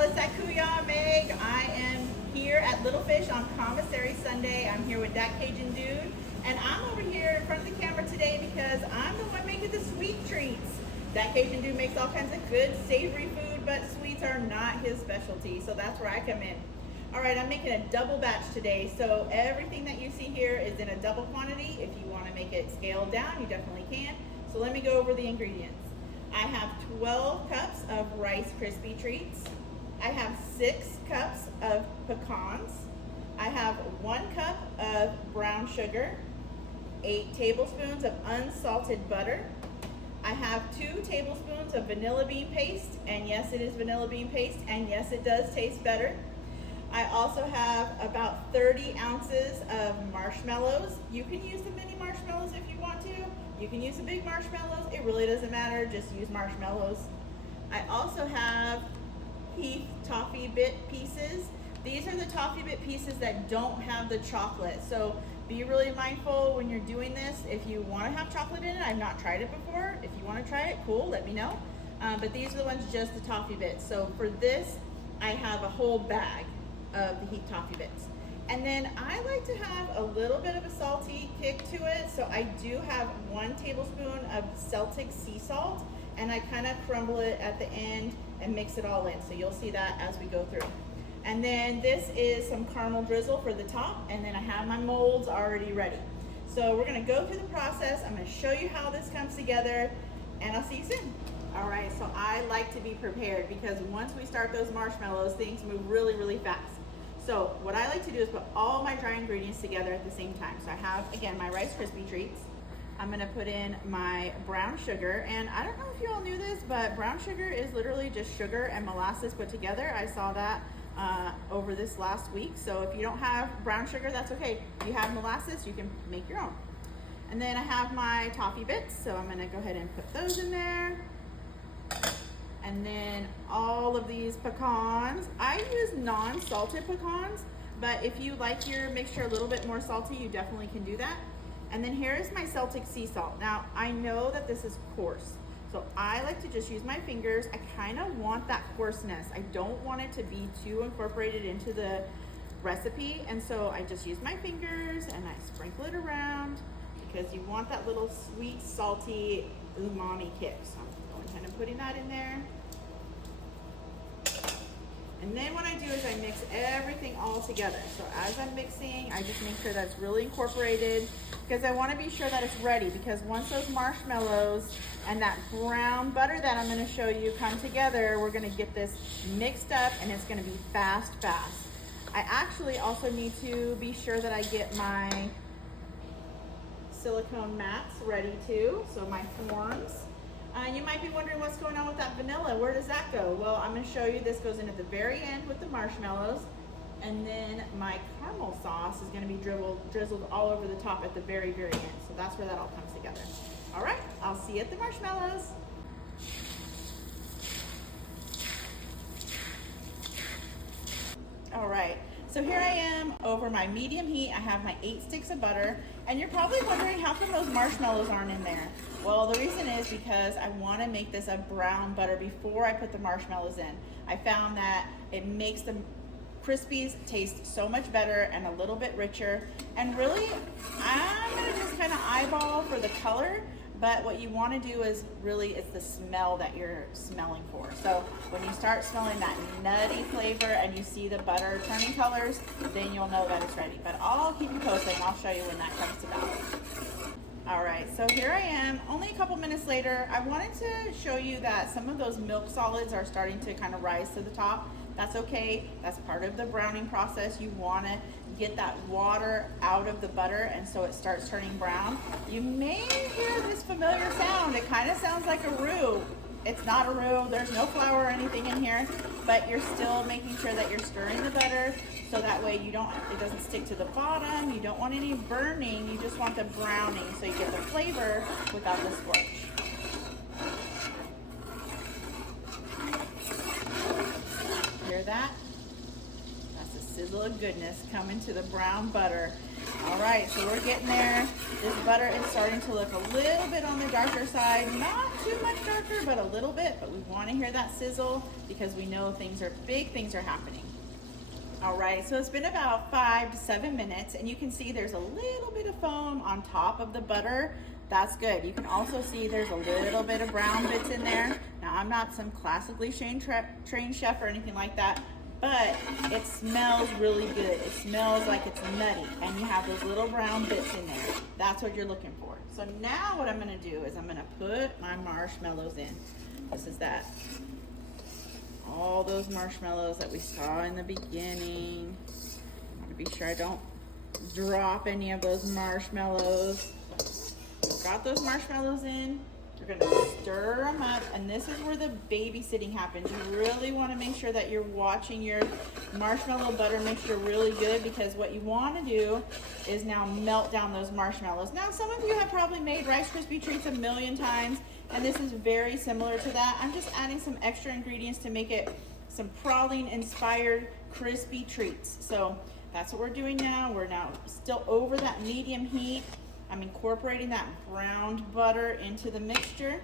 y'all, it's that Couyon Meg. I am here at Little Fish on Commissary Sunday. I'm here with that Cajun dude, and I'm over here in front of the camera today because I'm the one making the sweet treats. That Cajun dude makes all kinds of good savory food, but sweets are not his specialty, so that's where I come in. All right, I'm making a double batch today, so everything that you see here is in a double quantity. If you want to make it scaled down, you definitely can. So let me go over the ingredients. I have 12 cups of Rice Krispie treats. I have 6 cups of pecans. I have 1 cup of brown sugar, 8 tablespoons of unsalted butter. I have 2 tablespoons of vanilla bean paste, and yes, it is vanilla bean paste, and yes, it does taste better. I also have about 30 ounces of marshmallows. You can use the mini marshmallows if you want to. You can use the big marshmallows. It really doesn't matter. Just use marshmallows. I also have Heath toffee bit pieces. These are the toffee bit pieces that don't have the chocolate. So be really mindful when you're doing this. If you want to have chocolate in it, I've not tried it before. If you want to try it, cool, let me know. But these are the ones, just the toffee bits. So for this, I have a whole bag of the Heath toffee bits. And then I like to have a little bit of a salty kick to it. So I do have 1 tablespoon of Celtic sea salt, and I kind of crumble it at the end and mix it all in. So you'll see that as we go through. And then this is some caramel drizzle for the top, and then I have my molds already ready. So we're gonna go through the process. I'm gonna show you how this comes together, and I'll see you soon. All right, so I like to be prepared because once we start those marshmallows, things move really, really fast. So what I like to do is put all my dry ingredients together at the same time. So I have, again, my Rice Krispie treats. I'm gonna put in my brown sugar, and I don't know if you all knew this, but brown sugar is literally just sugar and molasses put together. I saw that over this last week. So if you don't have brown sugar, that's okay. If you have molasses, you can make your own. And then I have my toffee bits, so I'm gonna go ahead and put those in there. And then all of these pecans. I use non-salted pecans, but if you like your mixture a little bit more salty, you definitely can do that. And then here is my Celtic sea salt. Now, I know that this is coarse, so I like to just use my fingers. I kind of want that coarseness. I don't want it to be too incorporated into the recipe, and so I just use my fingers and I sprinkle it around because you want that little sweet, salty, umami kick. So I'm going ahead and putting that in there. And then what I do is I mix everything all together. So as I'm mixing, I just make sure that's really incorporated because I want to be sure that it's ready, because once those marshmallows and that brown butter that I'm going to show you come together, we're going to get this mixed up and it's going to be fast. I actually also need to be sure that I get my silicone mats ready too, so my forms. You might be wondering what's going on with that vanilla. Where does that go? Well, I'm going to show you. This goes in at the very end with the marshmallows, and then my caramel sauce is going to be drizzled all over the top at the very, very end. So that's where that all comes together. All right, I'll see you at the marshmallows. All right, so here I am over my medium heat. I have my 8 sticks of butter, and you're probably wondering how come those marshmallows aren't in there. Well, the reason is because I want to make this a brown butter before I put the marshmallows in. I found that it makes the Krispies taste so much better and a little bit richer. And really, I'm going to just kind of eyeball for the color, but what you want to do is really, it's the smell that you're smelling for. So when you start smelling that nutty flavor and you see the butter turning colors, then you'll know that it's ready. But I'll keep you posted and I'll show you when that comes about. All right, so here I am, only a couple minutes later. I wanted to show you that some of those milk solids are starting to kind of rise to the top. That's okay, that's part of the browning process. You wanna get that water out of the butter, and so it starts turning brown. You may hear this familiar sound. It kind of sounds like a roux. It's not a roux, there's no flour or anything in here, but you're still making sure that you're stirring the butter so that way it doesn't stick to the bottom. You don't want any burning, you just want the browning so you get the flavor without the scorch. Hear that? That's a sizzle of goodness coming to the brown butter. All right, so we're getting there. This butter is starting to look a little bit on the darker side. Not too much darker, but a little bit. But we want to hear that sizzle because we know big things are happening. All right, so it's been about 5 to 7 minutes, and you can see there's a little bit of foam on top of the butter. That's good. You can also see there's a little bit of brown bits in there. Now, I'm not some classically trained chef or anything like that, but it smells really good. It smells like it's nutty, and you have those little brown bits in there. That's what you're looking for. So now what I'm gonna do is I'm gonna put my marshmallows in. This is that. All those marshmallows that we saw in the beginning. I want to be sure I don't drop any of those marshmallows. Got those marshmallows in. You're going to stir them up, and this is where the babysitting happens. You really want to make sure that you're watching your marshmallow butter mixture really good, because what you want to do is now melt down those marshmallows. Now, some of you have probably made Rice Krispie treats a million times, and this is very similar to that. I'm just adding some extra ingredients to make it some praline inspired crispy treats. So that's what we're doing now. We're now still over that medium heat. I'm incorporating that browned butter into the mixture.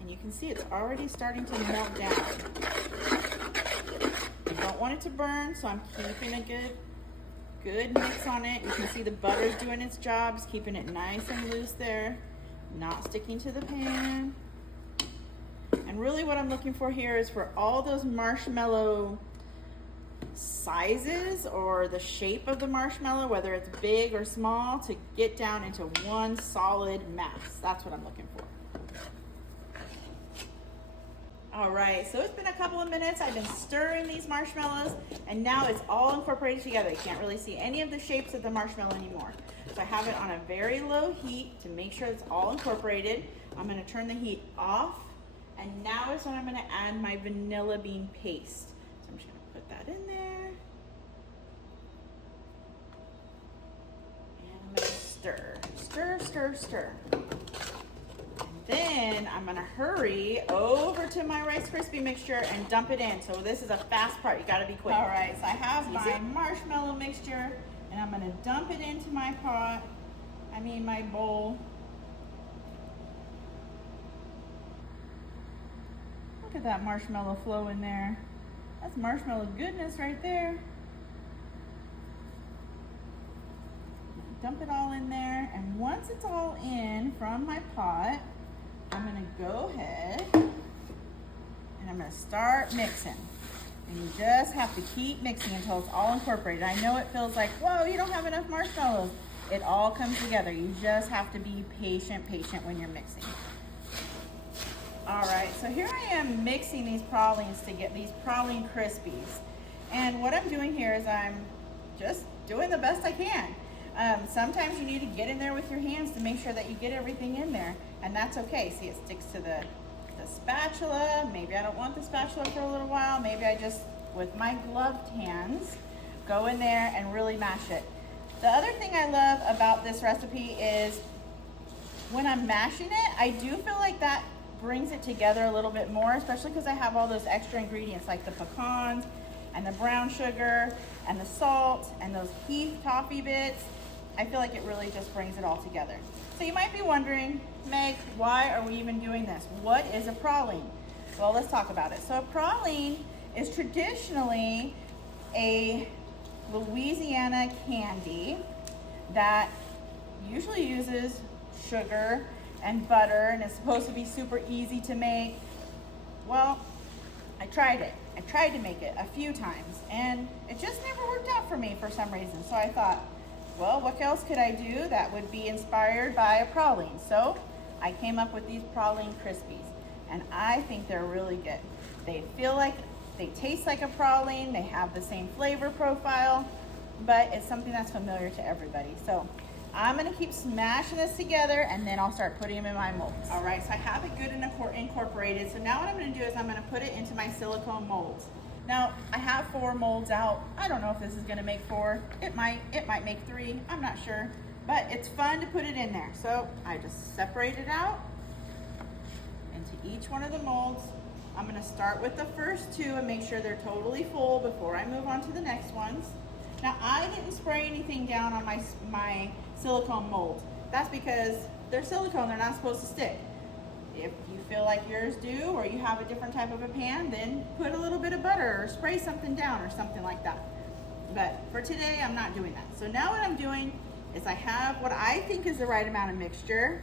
And you can see it's already starting to melt down. I don't want it to burn, so I'm keeping a good mix on it. You can see the butter's doing its job, it's keeping it nice and loose there, not sticking to the pan. And really what I'm looking for here is for all those marshmallow sizes or the shape of the marshmallow, whether it's big or small, to get down into one solid mass. That's what I'm looking for. All right, so it's been a couple of minutes. I've been stirring these marshmallows, and now it's all incorporated together. You can't really see any of the shapes of the marshmallow anymore. So I have it on a very low heat to make sure it's all incorporated. I'm gonna turn the heat off, and now is when I'm gonna add my vanilla bean paste. So I'm just gonna put that in there. And I'm gonna stir, stir, stir, stir. Then I'm gonna hurry over to my Rice Krispie mixture and dump it in. So this is a fast part, you gotta be quick. All right, so I have my marshmallow mixture, and I'm gonna dump it into my my bowl. Look at that marshmallow flow in there. That's marshmallow goodness right there. Dump it all in there, and once it's all in from my pot, I'm gonna go ahead and I'm gonna start mixing. And you just have to keep mixing until it's all incorporated. I know it feels like, whoa, you don't have enough marshmallows. It all comes together. You just have to be patient when you're mixing. All right, so here I am mixing these pralines to get these praline crispies. And what I'm doing here is I'm just doing the best I can. Sometimes you need to get in there with your hands to make sure that you get everything in there, and that's okay. See, it sticks to the spatula. Maybe I don't want the spatula for a little while. Maybe I just, with my gloved hands, go in there and really mash it. The other thing I love about this recipe is when I'm mashing it, I do feel like that brings it together a little bit more, especially because I have all those extra ingredients like the pecans and the brown sugar and the salt and those Heath toffee bits. I feel like it really just brings it all together. So you might be wondering, Meg, why are we even doing this? What is a praline? Well, let's talk about it. So a praline is traditionally a Louisiana candy that usually uses sugar and butter, and it's supposed to be super easy to make. Well, I tried it. I tried to make it a few times, and it just never worked out for me for some reason. So I thought, well, what else could I do that would be inspired by a praline? So I came up with these praline crispies, and I think they're really good. They taste like a praline. They have the same flavor profile, but it's something that's familiar to everybody. So I'm gonna keep smashing this together, and then I'll start putting them in my molds. All right, so I have it good and incorporated. So now what I'm gonna do is I'm gonna put it into my silicone molds. Now, I have 4 molds out. I don't know if this is gonna make 4. It might make 3, I'm not sure. But it's fun to put it in there. So I just separate it out into each one of the molds. I'm gonna start with the first two and make sure they're totally full before I move on to the next ones. Now, I didn't spray anything down on my silicone mold. That's because they're silicone, they're not supposed to stick. If you feel like yours do, or you have a different type of a pan, then put a little bit of butter or spray something down or something like that. But for today, I'm not doing that. So now what I'm doing is I have what I think is the right amount of mixture.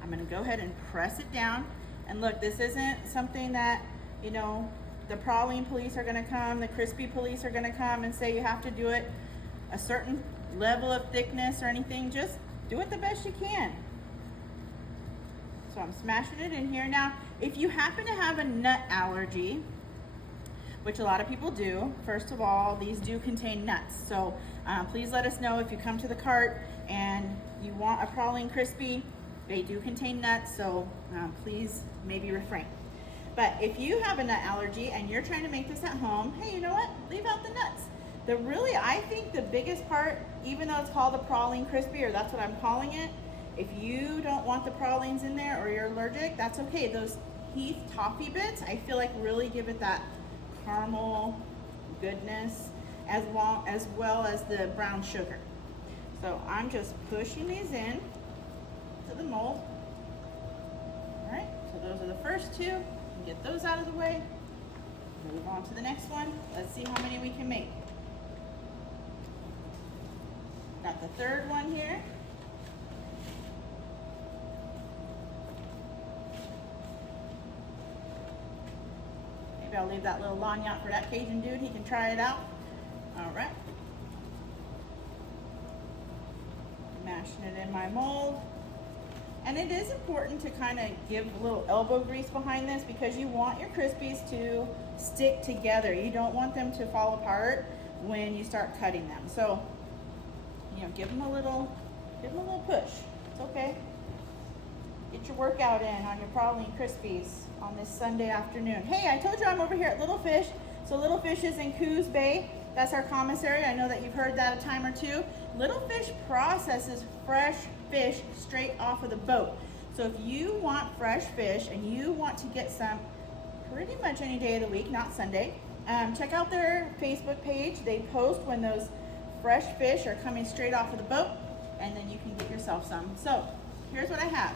I'm gonna go ahead and press it down. And look, this isn't something that, you know, the praline police are gonna come, the crispy police are gonna come and say you have to do it a certain level of thickness or anything. Just do it the best you can. So I'm smashing it in here. Now, if you happen to have a nut allergy, which a lot of people do, first of all, these do contain nuts. So please let us know if you come to the cart and you want a praline crispy. They do contain nuts, so please maybe refrain. But if you have a nut allergy and you're trying to make this at home, hey, you know what? Leave out the nuts. I think the biggest part, even though it's called a praline crispy, or that's what I'm calling it, if you don't want the pralines in there or you're allergic, that's okay. Those Heath toffee bits, I feel like really give it that caramel goodness as well as the brown sugar. So I'm just pushing these in to the mold. All right, so those are the first two. Get those out of the way. Move on to the next one. Let's see how many we can make. Got the third one here. Maybe I'll leave that little lagniappe for that Cajun dude. He can try it out. All right. Mashing it in my mold. And it is important to kind of give a little elbow grease behind this because you want your Crispies to stick together. You don't want them to fall apart when you start cutting them. So, you know, give them a little push. It's okay. Get your workout in on your praline Crispies on this Sunday afternoon. Hey, I told you I'm over here at Little Fish. So Little Fish is in Coos Bay. That's our commissary. I know that you've heard that a time or two. Little Fish processes fresh fish straight off of the boat. So if you want fresh fish and you want to get some pretty much any day of the week, not Sunday, check out their Facebook page. They post when those fresh fish are coming straight off of the boat, and then you can get yourself some. So here's what I have.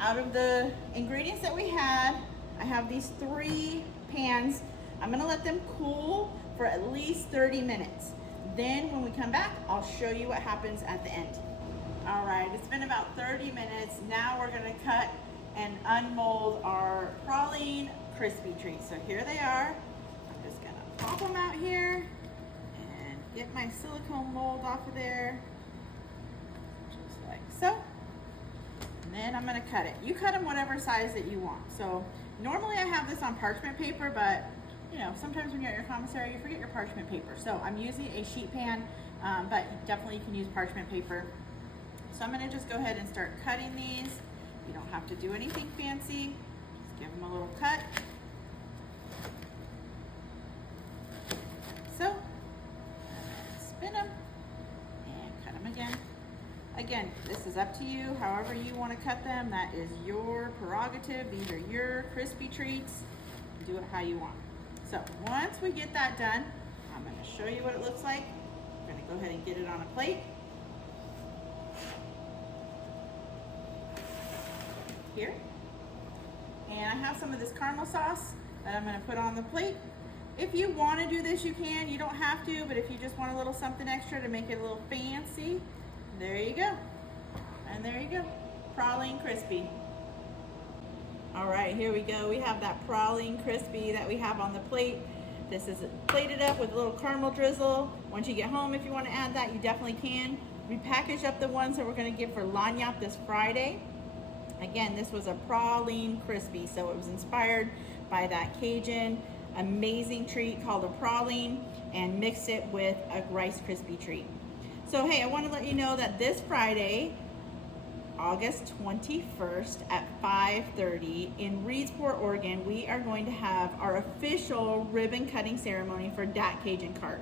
Out of the ingredients that we had, I have these 3 pans. I'm gonna let them cool for at least 30 minutes. Then when we come back, I'll show you what happens at the end. All right, it's been about 30 minutes. Now we're gonna cut and unmold our praline crispy treats. So here they are. I'm just gonna pop them out here and get my silicone mold off of there, just like so. And then I'm gonna cut it. You cut them whatever size that you want. So normally I have this on parchment paper, but you know, sometimes when you're at your commissary, you forget your parchment paper. So I'm using a sheet pan, but definitely you can use parchment paper. So I'm gonna just go ahead and start cutting these. You don't have to do anything fancy. Just give them a little cut. So, spin them and cut them again. Again, this is up to you. However you want to cut them, that is your prerogative. These are your crispy treats. Do it how you want. So once we get that done, I'm going to show you what it looks like. I'm going to go ahead and get it on a plate. Here. And I have some of this caramel sauce that I'm going to put on the plate. If you want to do this, you can. You don't have to, but if you just want a little something extra to make it a little fancy, there you go. And there you go. Praline crispy. All right, here we go. We have that praline crispy that we have on the plate. This is plated up with a little caramel drizzle. Once you get home, if you want to add that, you definitely can. We packaged up the ones that we're going to give for lagniappe this Friday. Again, this was a praline crispy, so it was inspired by that Cajun amazing treat called a praline and mixed it with a Rice Krispie treat. So hey, I want to let you know that this Friday, August 21st at 5:30 in Reedsport, Oregon, we are going to have our official ribbon cutting ceremony for Dat Cajun Cart.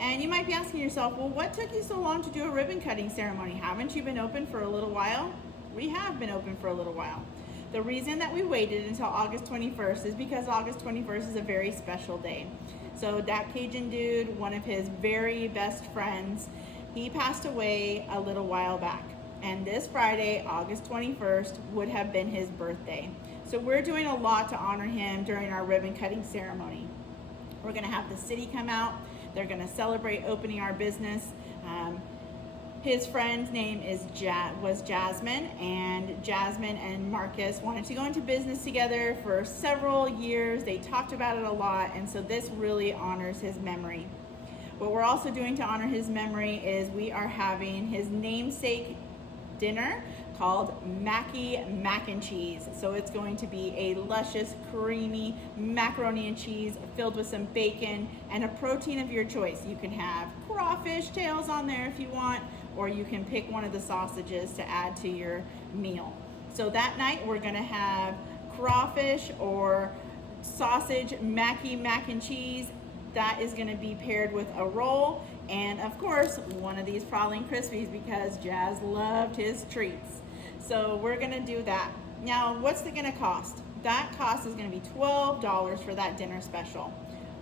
And you might be asking yourself, well, what took you so long to do a ribbon cutting ceremony? Haven't you been open for a little while? We have been open for a little while. The reason that we waited until August 21st is because August 21st is a very special day. So that Cajun dude, one of his very best friends, he passed away a little while back. And this Friday, August 21st, would have been his birthday. So we're doing a lot to honor him during our ribbon cutting ceremony. We're gonna have the city come out. They're gonna celebrate opening our business. His friend's name was Jasmine, and Jasmine and Marcus wanted to go into business together for several years. They talked about it a lot, and so this really honors his memory. What we're also doing to honor his memory is we are having his namesake dinner called Mackie Mac and Cheese. So it's going to be a luscious, creamy macaroni and cheese filled with some bacon and a protein of your choice. You can have crawfish tails on there if you want, or you can pick one of the sausages to add to your meal. So that night we're gonna have crawfish or sausage Mackie Mac and Cheese. That is gonna be paired with a roll and of course one of these Praline Krispies because Jazz loved his treats. So we're gonna do that. Now what's it gonna cost? That cost is gonna be $12 for that dinner special.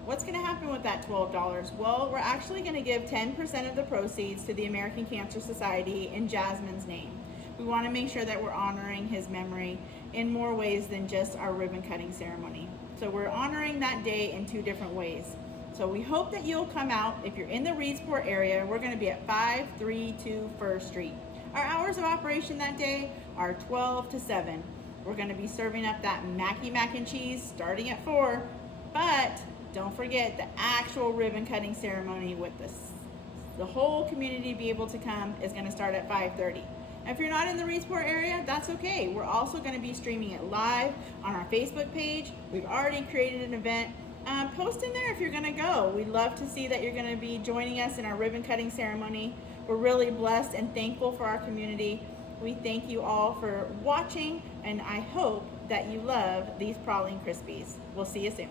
What's gonna happen with that $12? Well, we're actually gonna give 10% of the proceeds to the American Cancer Society in Jasmine's name. We wanna make sure that we're honoring his memory in more ways than just our ribbon cutting ceremony. So we're honoring that day in 2 different ways. So we hope that you'll come out. If you're in the Reedsport area, we're gonna be at 532 First Street. Our hours of operation that day are 12 to 7. We're gonna be serving up that Mackie Mac and Cheese starting at 4, but don't forget the actual ribbon cutting ceremony with the whole community be able to come is gonna start at 5:30. If you're not in the Reedsport area, that's okay. We're also gonna be streaming it live on our Facebook page. We've already created an event. Post in there if you're gonna go. We'd love to see that you're gonna be joining us in our ribbon cutting ceremony. We're really blessed and thankful for our community. We thank you all for watching, and I hope that you love these Praline Krispies. We'll see you soon.